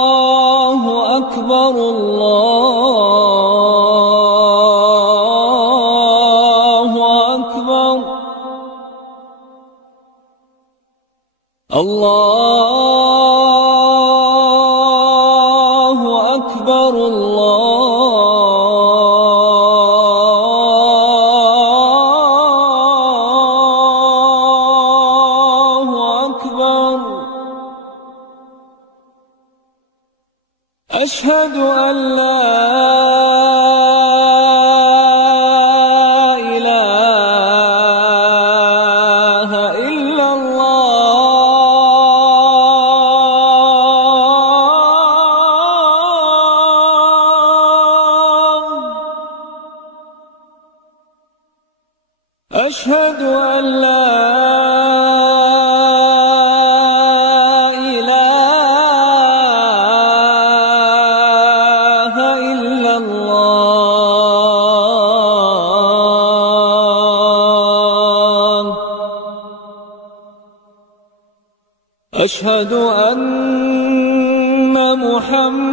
الله أكبر الله أكبر الله أكبر الله أكبر أشهد أن لا إله إلا الله أشهد أن لا إله إلا الله أشهد أن محمدًا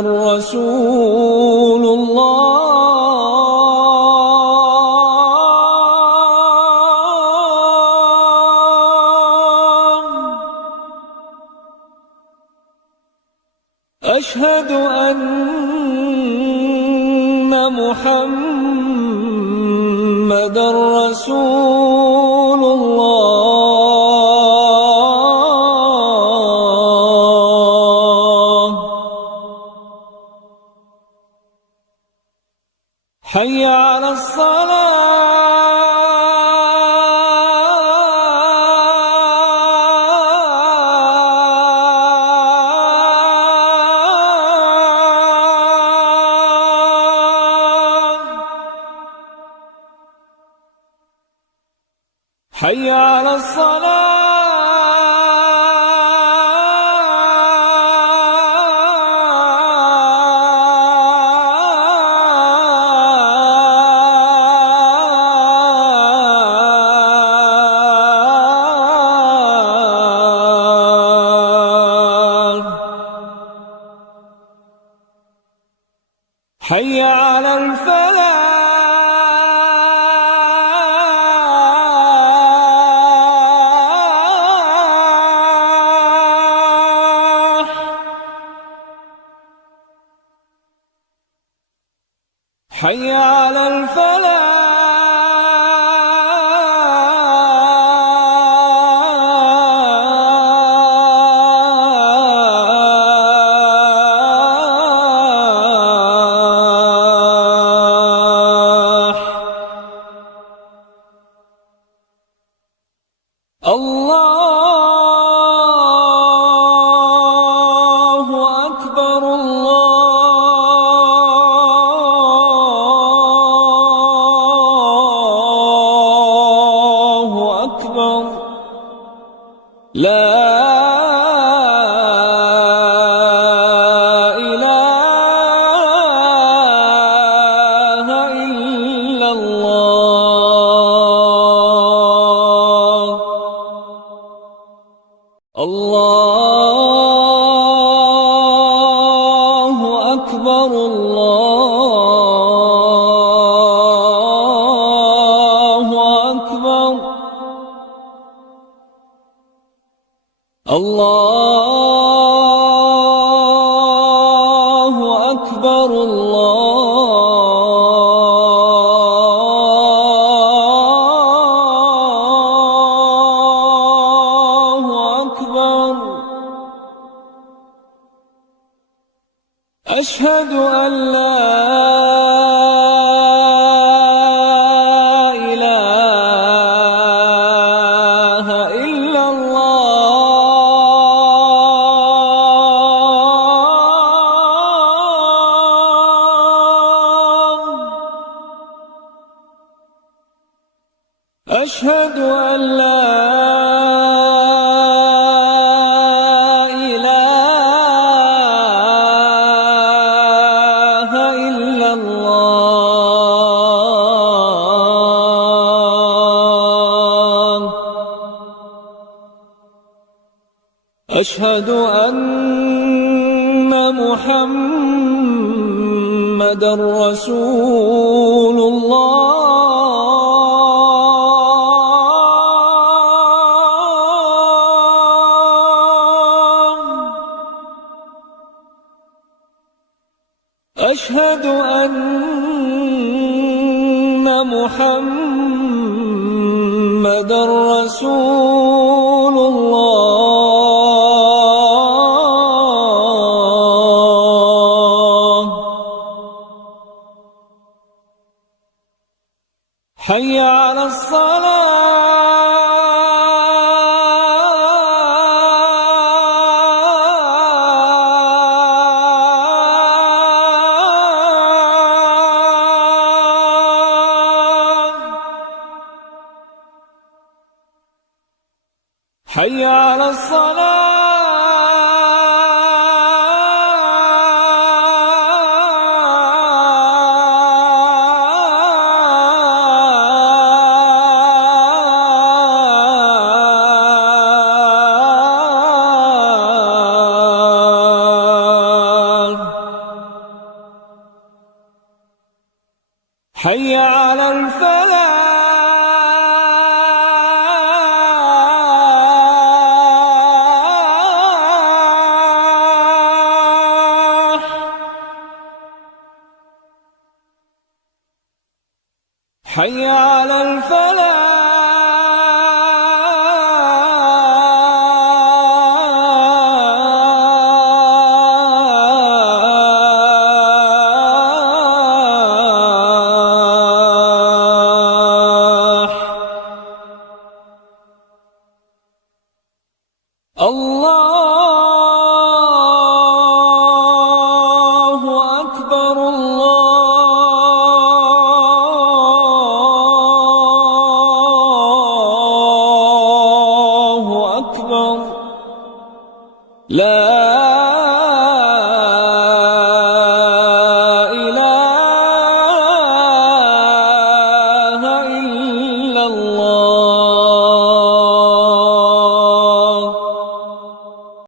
رسول الله أشهد أن محمدًا رسول الله حي على الصلاة حي على الصلاة حي على الفلاح حي على الفلاح الله أكبر الله أكبر لا إله إلا الله الله أكبر الله أكبر الله أكبر الله أكبر أشهد أن لا إله إلا الله أشهد أن لا إله إلا أشهد أن محمدًا رسول الله. أشهد أن محمدًا رسول الله. حي على الصلاة. حي على الصلاة. حي على الفلاح. حي على الفلاح. الله أكبر، الله أكبر. لا